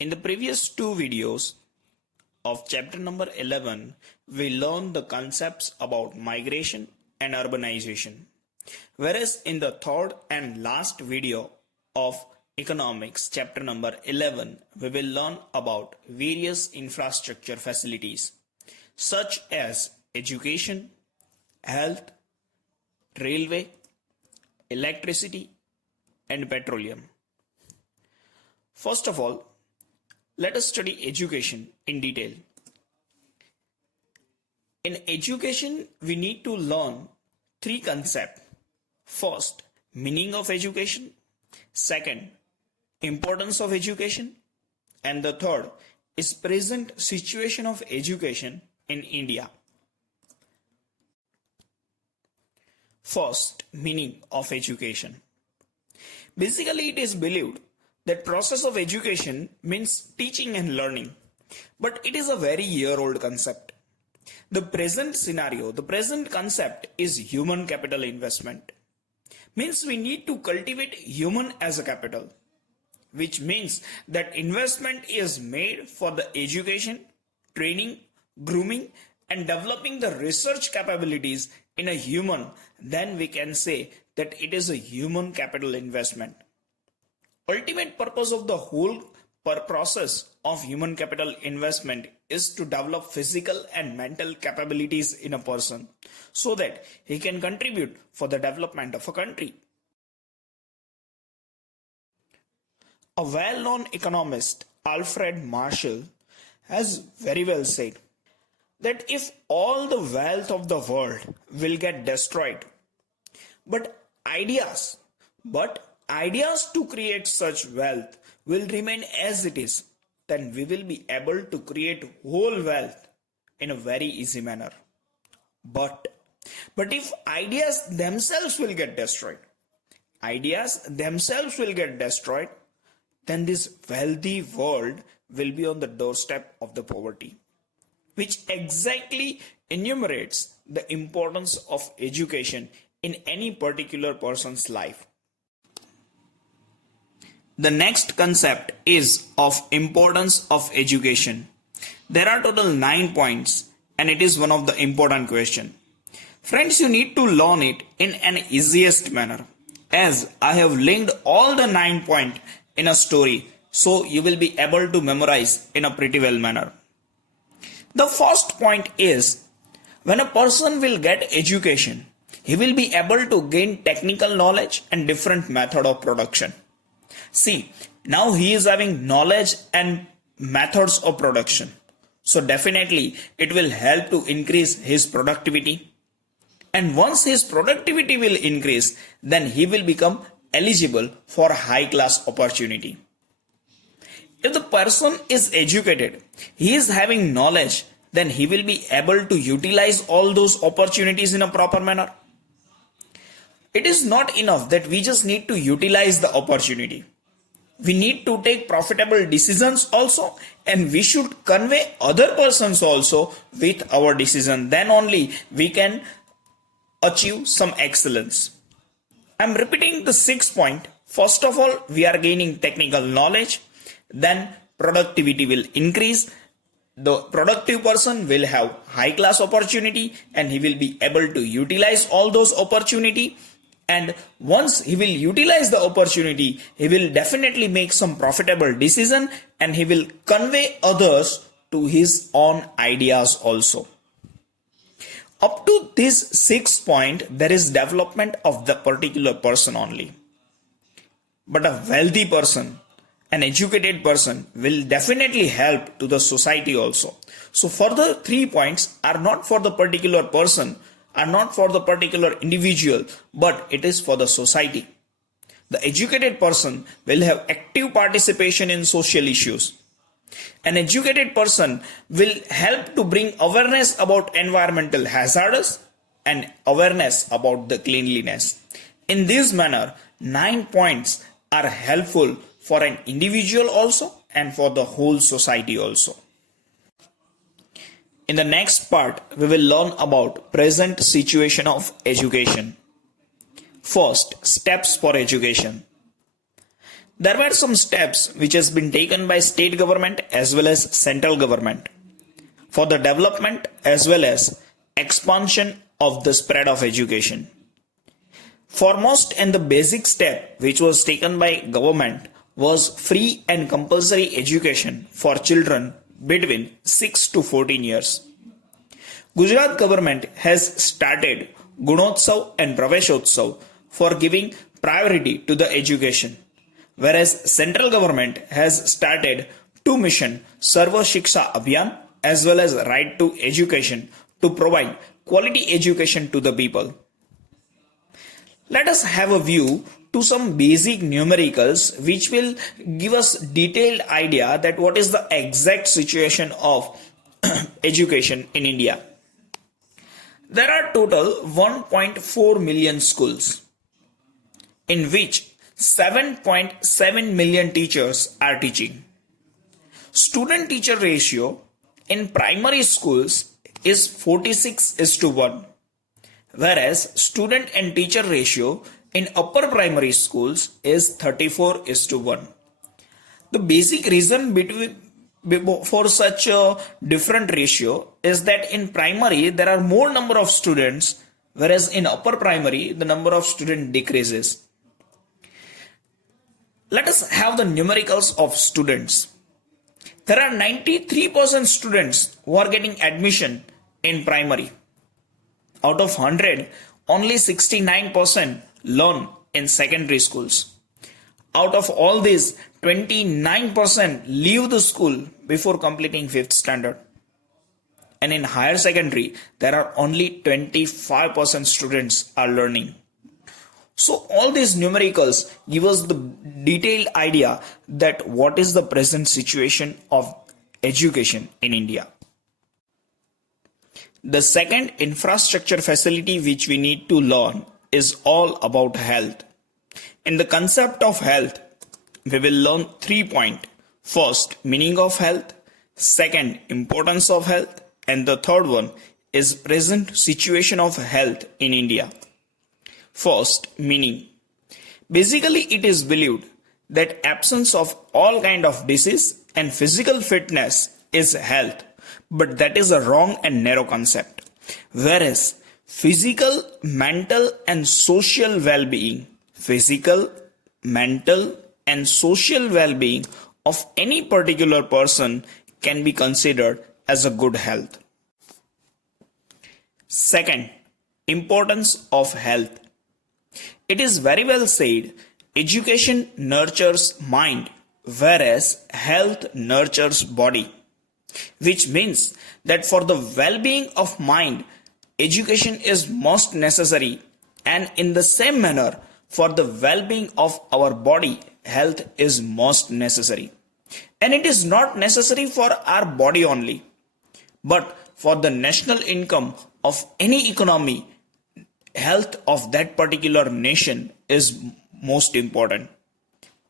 In the previous two videos of chapter number 11, we learned the concepts about migration and urbanization. Whereas in the third and last video of economics, chapter number 11, we will learn about various infrastructure facilities such as education, health, railway, electricity, and petroleum. First of all, let us study education in detail. In education, we need to learn three concepts. First, meaning of education. Second, importance of education. And the third is present situation of education in India. First, meaning of education. Basically, it is believed that process of education means teaching and learning, but it is a very year-old concept. The present scenario, the present concept is human capital investment. Means we need to cultivate human as a capital, which means that investment is made for the education, training, grooming, and developing the research capabilities in a human. Then we can say that it is a human capital investment. Ultimate purpose of the whole process of human capital investment is to develop physical and mental capabilities in a person so that he can contribute for the development of a country. A well-known economist, Alfred Marshall, has very well said that if all the wealth of the world will get destroyed, but ideas to create such wealth will remain as it is, then we will be able to create whole wealth in a very easy manner. But if ideas themselves will get destroyed, then this wealthy world will be on the doorstep of the poverty, which exactly enumerates the importance of education in any particular person's life. The next concept is of importance of education. There are total 9 points and it is one of the important question. Friends, you need to learn it in an easiest manner, as I have linked all the 9 points in a story, so you will be able to memorize in a pretty well manner. The first point is, when a person will get education, he will be able to gain technical knowledge and different method of production. See, now he is having knowledge and methods of production. So definitely it will help to increase his productivity. And once his productivity will increase, then he will become eligible for high class opportunity. If the person is educated, he is having knowledge, then he will be able to utilize all those opportunities in a proper manner. It is not enough that we just need to utilize the opportunity. We need to take profitable decisions also, and we should convey other persons also with our decision. Then only we can achieve some excellence. I am repeating the 6th point. First of all, we are gaining technical knowledge. Then productivity will increase. The productive person will have high class opportunity and he will be able to utilize all those opportunity. And once he will utilize the opportunity, he will definitely make some profitable decision and he will convey others to his own ideas also. Up to this 6th point, there is development of the particular person only. But a wealthy person, an educated person will definitely help to the society also. So further 3 points are not for the particular person, are not for the particular individual, but it is for the society. The educated person will have active participation in social issues. An educated person will help to bring awareness about environmental hazards and awareness about the cleanliness. In this manner, 9 points are helpful for an individual also and for the whole society also. In the next part, we will learn about present situation of education. First, steps for education. There were some steps which has been taken by state government as well as central government for the development as well as expansion of the spread of education. Foremost and the basic step which was taken by government was free and compulsory education for children between 6 to 14 years. Gujarat government has started Gunotsav and Praveshotsav for giving priority to the education, whereas central government has started two mission Sarva Shiksha Abhiyan as well as Right to Education to provide quality education to the people. Let us have a view to some basic numericals which will give us detailed idea that what is the exact situation of education in India. There are total 1.4 million schools in which 7.7 million teachers are teaching. Student teacher ratio in primary schools is 46:1, whereas student and teacher ratio in upper primary schools is 34:1. The basic reason for such a different ratio is that in primary there are more number of students, whereas in upper primary the number of students decreases. Let us have the numericals of students. There are 93% students who are getting admission in primary. Out of 100, only 69% learn in secondary schools. Out of all these, 29% leave the school before completing 5th standard. And in higher secondary, there are only 25% students are learning. So all these numericals give us the detailed idea that what is the present situation of education in India. The second infrastructure facility which we need to learn is all about health. In the concept of health, we will learn 3 points. First, meaning of health. Second, importance of health. And the third one is present situation of health in India. First, meaning. Basically, it is believed that absence of all kind of disease and physical fitness is health, but that is a wrong and narrow concept. Whereas physical, mental and social well-being, physical, mental and social well-being of any particular person can be considered as a good health. Second, importance of health. It is very well said, education nurtures mind, whereas health nurtures body, which means that for the well-being of mind, education is most necessary, and in the same manner, for the well-being of our body, health is most necessary. And it is not necessary for our body only, but for the national income of any economy, health of that particular nation is most important.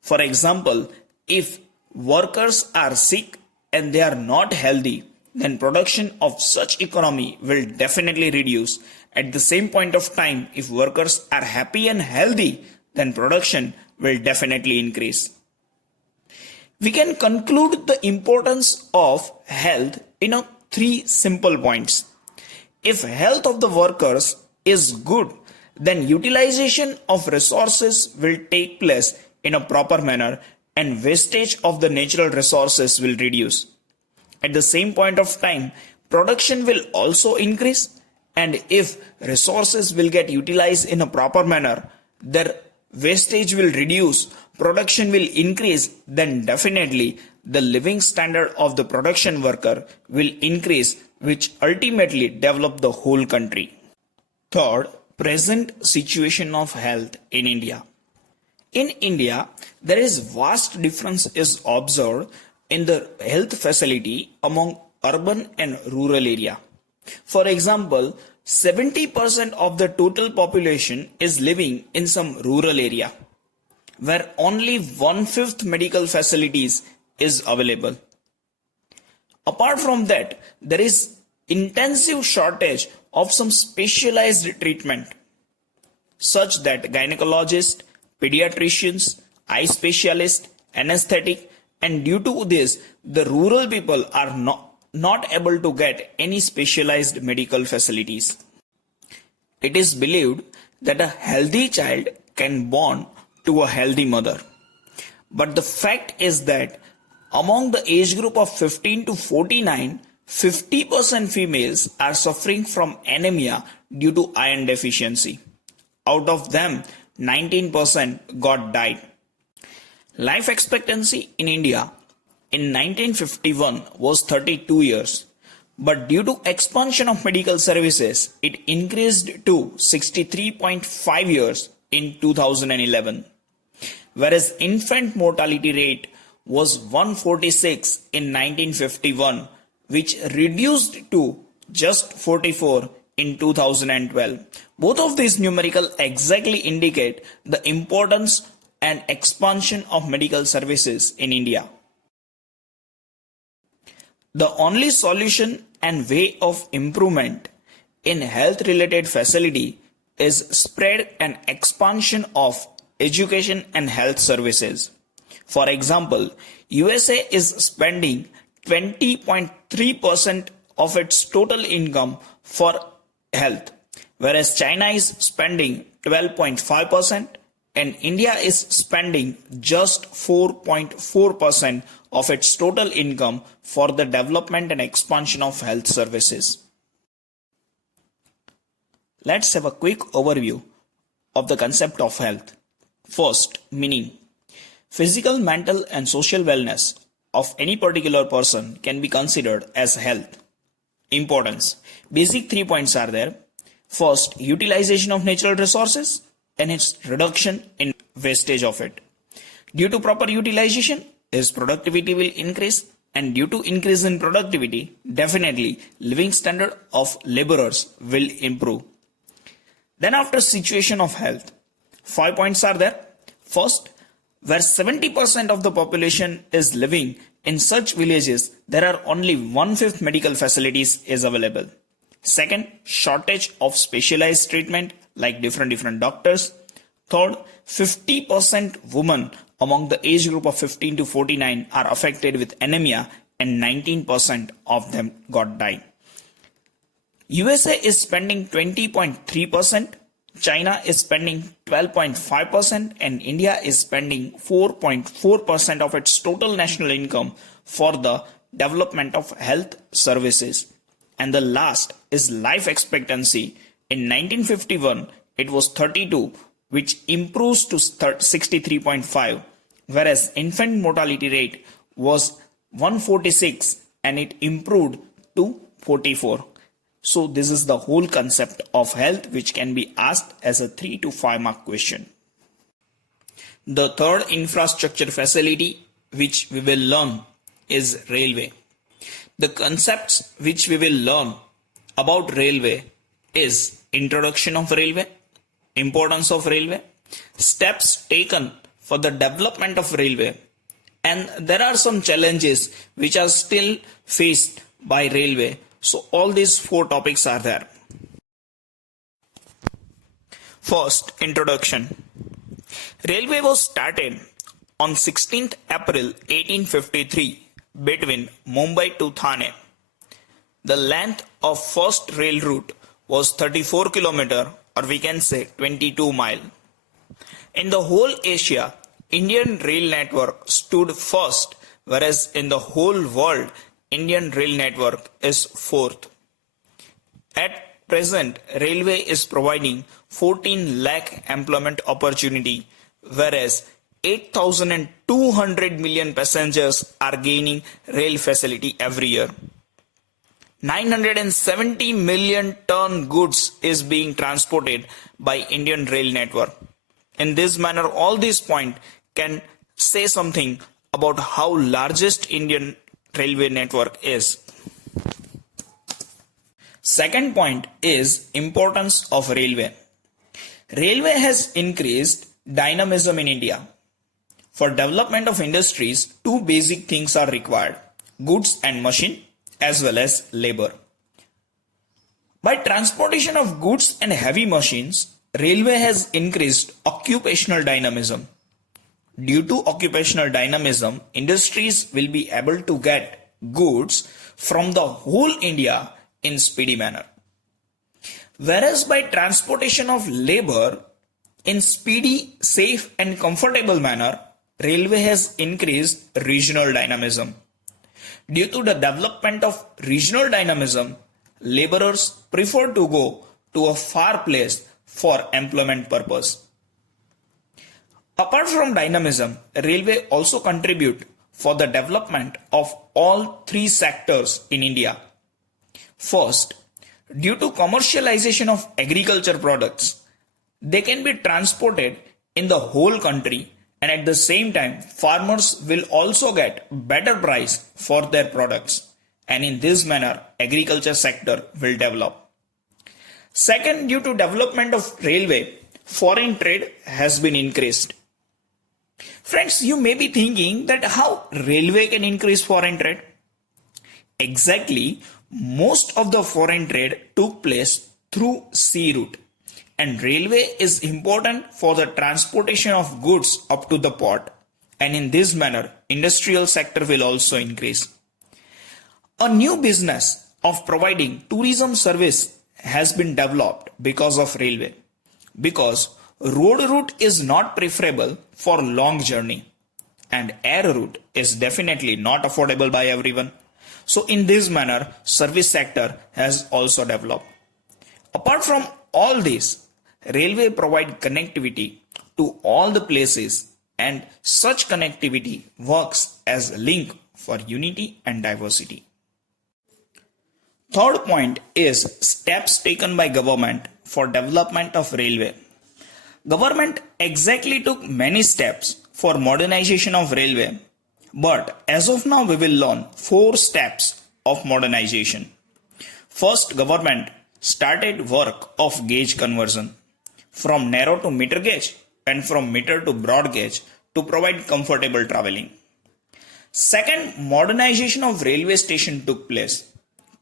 For example, if workers are sick and they are not healthy, then production of such economy will definitely reduce. At the same point of time, if workers are happy and healthy, then production will definitely increase. We can conclude the importance of health in 3 simple points. If health of the workers is good, then utilization of resources will take place in a proper manner and wastage of the natural resources will reduce. At the same point of time, production will also increase, and if resources will get utilized in a proper manner, their wastage will reduce, production will increase, then definitely the living standard of the production worker will increase, which ultimately develop the whole country. Third, present situation of health in India. In India, there is vast difference is observed in the health facility among urban and rural area. For example, 70% of the total population is living in some rural area where only 1/5 medical facilities is available. Apart from that, there is intensive shortage of some specialized treatment such that gynecologists, pediatricians, eye specialist, anesthetic, and due to this, the rural people are not able to get any specialized medical facilities. It is believed that a healthy child can born to a healthy mother. But the fact is that among the age group of 15 to 49, 50% females are suffering from anemia due to iron deficiency. Out of them, 19% got died. Life expectancy in India in 1951 was 32 years, but due to expansion of medical services, it increased to 63.5 years in 2011. Whereas infant mortality rate was 146 in 1951, which reduced to just 44 in 2012. Both of these numerical exactly indicate the importance and expansion of medical services in India. The only solution and way of improvement in health related facility is spread and expansion of education and health services. For example, USA is spending 20.3% of its total income for health, whereas China is spending 12.5% and India is spending just 4.4% of its total income for the development and expansion of health services. Let's have a quick overview of the concept of health. First, meaning. Physical, mental, and social wellness of any particular person can be considered as health. Importance. Basic 3 points are there. First, utilization of natural resources and its reduction in wastage of it. Due to proper utilization, his productivity will increase, and due to increase in productivity, definitely living standard of laborers will improve. Then after situation of health, 5 points are there. First, where 70% of the population is living in such villages, there are only 1/5 medical facilities is available. Second, shortage of specialized treatment like different doctors. Third, 50% women among the age group of 15 to 49 are affected with anemia and 19% of them got died. USA is spending 20.3%, China is spending 12.5%, and India is spending 4.4% of its total national income for the development of health services. And the last is life expectancy. In 1951, it was 32, which improves to 63.5, whereas infant mortality rate was 146 and it improved to 44. So this is the whole concept of health, which can be asked as a 3 to 5 mark question. The third infrastructure facility which we will learn is railway. The concepts which we will learn about railway is introduction of railway, importance of railway, steps taken for the development of railway, and there are some challenges which are still faced by railway. So all these 4 topics are there. First, introduction. Railway was started on 16th April 1853 between Mumbai to Thane. The length of first rail route was 34 km, or we can say 22 mile. In the whole Asia, Indian rail network stood first, whereas in the whole world, Indian rail network is fourth. At present, railway is providing 14 lakh employment opportunity, whereas 8,200 million passengers are gaining rail facility every year. 970 million ton goods is being transported by Indian rail network. In this manner, all these points can say something about how largest Indian railway network is. Second point is importance of railway. Railway has increased dynamism in India. For development of industries, 2 basic things are required: goods and machine, as well as labor. By transportation of goods and heavy machines, railway has increased occupational dynamism. Due to occupational dynamism, industries will be able to get goods from the whole India in speedy manner. Whereas by transportation of labor in speedy, safe and comfortable manner, railway has increased regional dynamism. Due to the development of regional dynamism, laborers prefer to go to a far place for employment purpose. Apart from dynamism, railway also contribute for the development of all three sectors in India. First, due to commercialization of agriculture products, they can be transported in the whole country, and at the same time farmers will also get better price for their products, and in this manner agriculture sector will develop. Second, due to development of railway, foreign trade has been increased. Friends, you may be thinking that how railway can increase foreign trade? Exactly, most of the foreign trade took place through sea route, and railway is important for the transportation of goods up to the port, and in this manner industrial sector will also increase. A new business of providing tourism service has been developed because of railway, because road route is not preferable for long journey and air route is definitely not affordable by everyone. So in this manner service sector has also developed. Apart from all this, railway provide connectivity to all the places, and such connectivity works as a link for unity and diversity. Third point is steps taken by government for development of railway. Government exactly took many steps for modernization of railway, but as of now we will learn 4 steps of modernization. First, government started work of gauge conversion from narrow to meter gauge and from meter to broad gauge to provide comfortable traveling. Second, modernization of railway station took place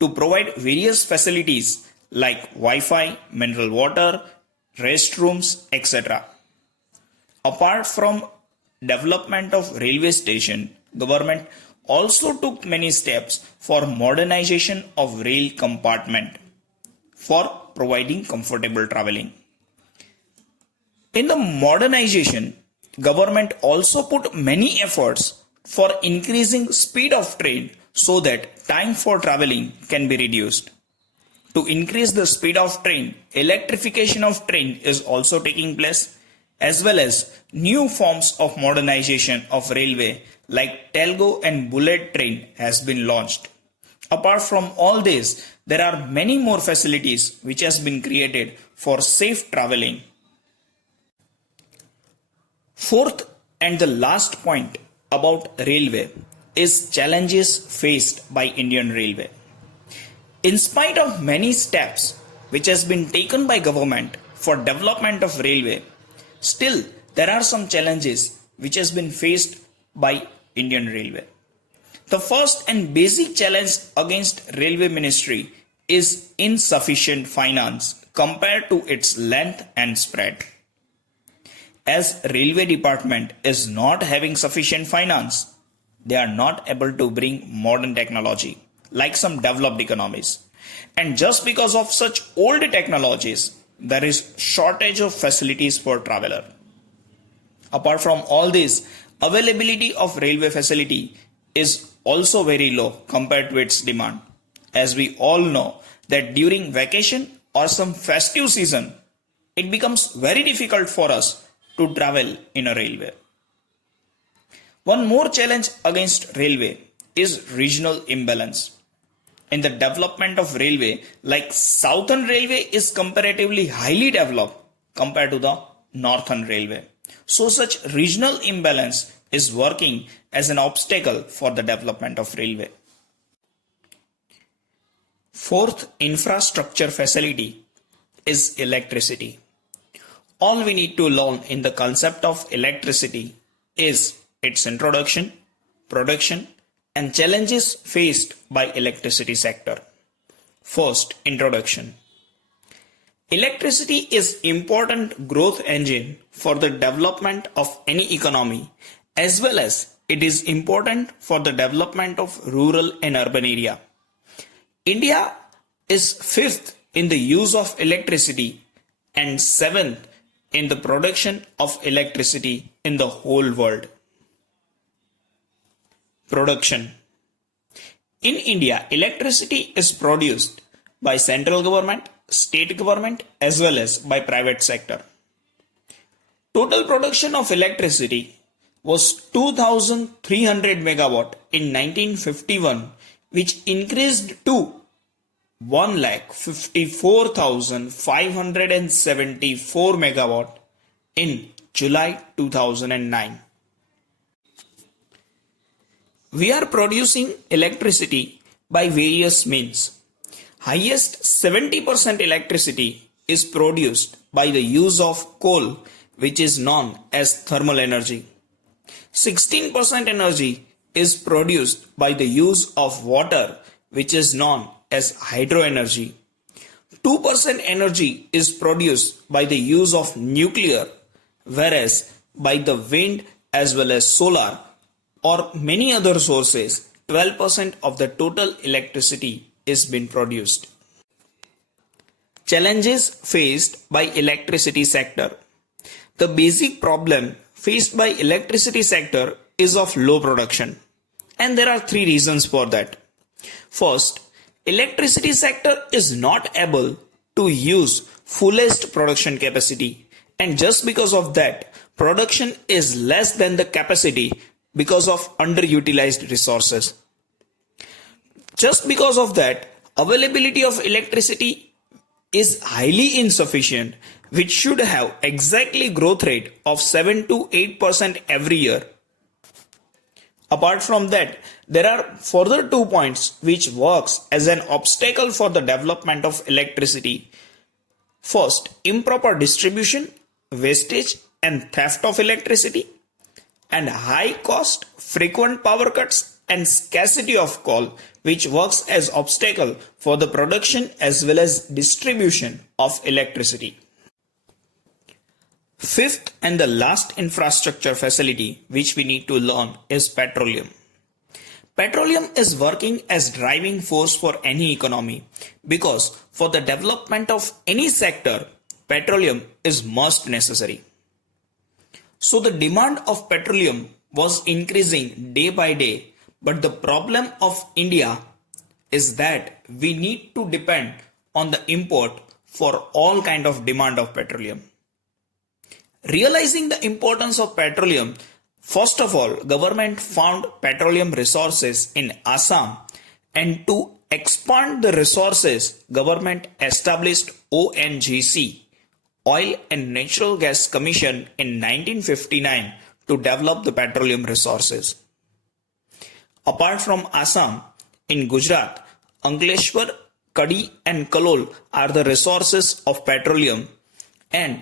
to provide various facilities like Wi-Fi, mineral water, restrooms, etc. Apart from development of railway station, government also took many steps for modernization of rail compartment for providing comfortable traveling. In the modernization, government also put many efforts for increasing speed of train so that time for traveling can be reduced. To increase the speed of train, electrification of train is also taking place, as well as new forms of modernization of railway like Telgo and bullet train has been launched. Apart from all this, there are many more facilities which has been created for safe traveling. Fourth and the last point about railway is challenges faced by Indian Railway. In spite of many steps which has been taken by government for development of railway, still there are some challenges which has been faced by Indian Railway. The first and basic challenge against Railway Ministry is insufficient finance compared to its length and spread. As Railway Department is not having sufficient finance, they are not able to bring modern technology like some developed economies. And just because of such old technologies, there is shortage of facilities for traveler. Apart from all this, availability of railway facility is also very low compared to its demand. As we all know that during vacation or some festive season, it becomes very difficult for us to travel in a railway. One more challenge against railway is regional imbalance. In the development of railway, like Southern Railway is comparatively highly developed compared to the Northern Railway. So such regional imbalance is working as an obstacle for the development of railway. Fourth infrastructure facility is electricity. All we need to learn in the concept of electricity is its introduction, production, and challenges faced by electricity sector. First, introduction. Electricity is important growth engine for the development of any economy, as well as it is important for the development of rural and urban area. India is fifth in the use of electricity and seventh in the production of electricity in the whole world. Production. In India, electricity is produced by central government, state government as well as by private sector. Total production of electricity was 2300 megawatt in 1951, which increased to 1,54,574 megawatt in July 2009. We are producing electricity by various means. Highest 70% electricity is produced by the use of coal, which is known as thermal energy. 16% energy is produced by the use of water, which is known as hydro energy. 2% energy is produced by the use of nuclear, whereas by the wind as well as solar or many other sources, 12% of the total electricity is being produced. Challenges faced by electricity sector. The basic problem faced by electricity sector is of low production, and there are three reasons for that. First, electricity sector is not able to use fullest production capacity, and just because of that, production is less than the capacity because of underutilized resources. Just because of that, availability of electricity is highly insufficient, which should have exactly growth rate of 7 to 8% every year. Apart from that, there are further 2 points which works as an obstacle for the development of electricity. First, improper distribution, wastage and theft of electricity, and high cost, frequent power cuts and scarcity of coal, which works as obstacle for the production as well as distribution of electricity. Fifth and the last infrastructure facility which we need to learn is petroleum. Petroleum is working as driving force for any economy because for the development of any sector, petroleum is must necessary. So the demand of petroleum was increasing day by day, but the problem of India is that we need to depend on the import for all kind of demand of petroleum. Realizing the importance of petroleum, first of all, government found petroleum resources in Assam, and to expand the resources, government established ONGC, Oil and Natural Gas Commission in 1959 to develop the petroleum resources. Apart from Assam, in Gujarat, Ankleshwar, Kadi and Kalol are the resources of petroleum, and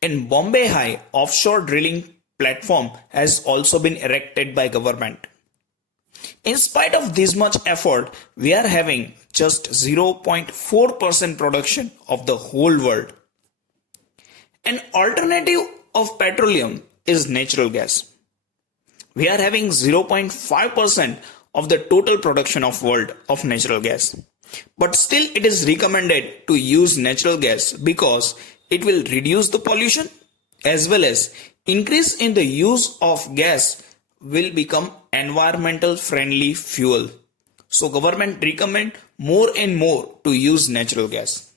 in Bombay High, offshore drilling platform has also been erected by government. In spite of this much effort, we are having just 0.4% production of the whole world. An alternative of petroleum is natural gas. We are having 0.5% of the total production of world of natural gas. But still it is recommended to use natural gas because it will reduce the pollution as well as increase in the use of gas will become environmental friendly fuel. So government recommend more and more to use natural gas.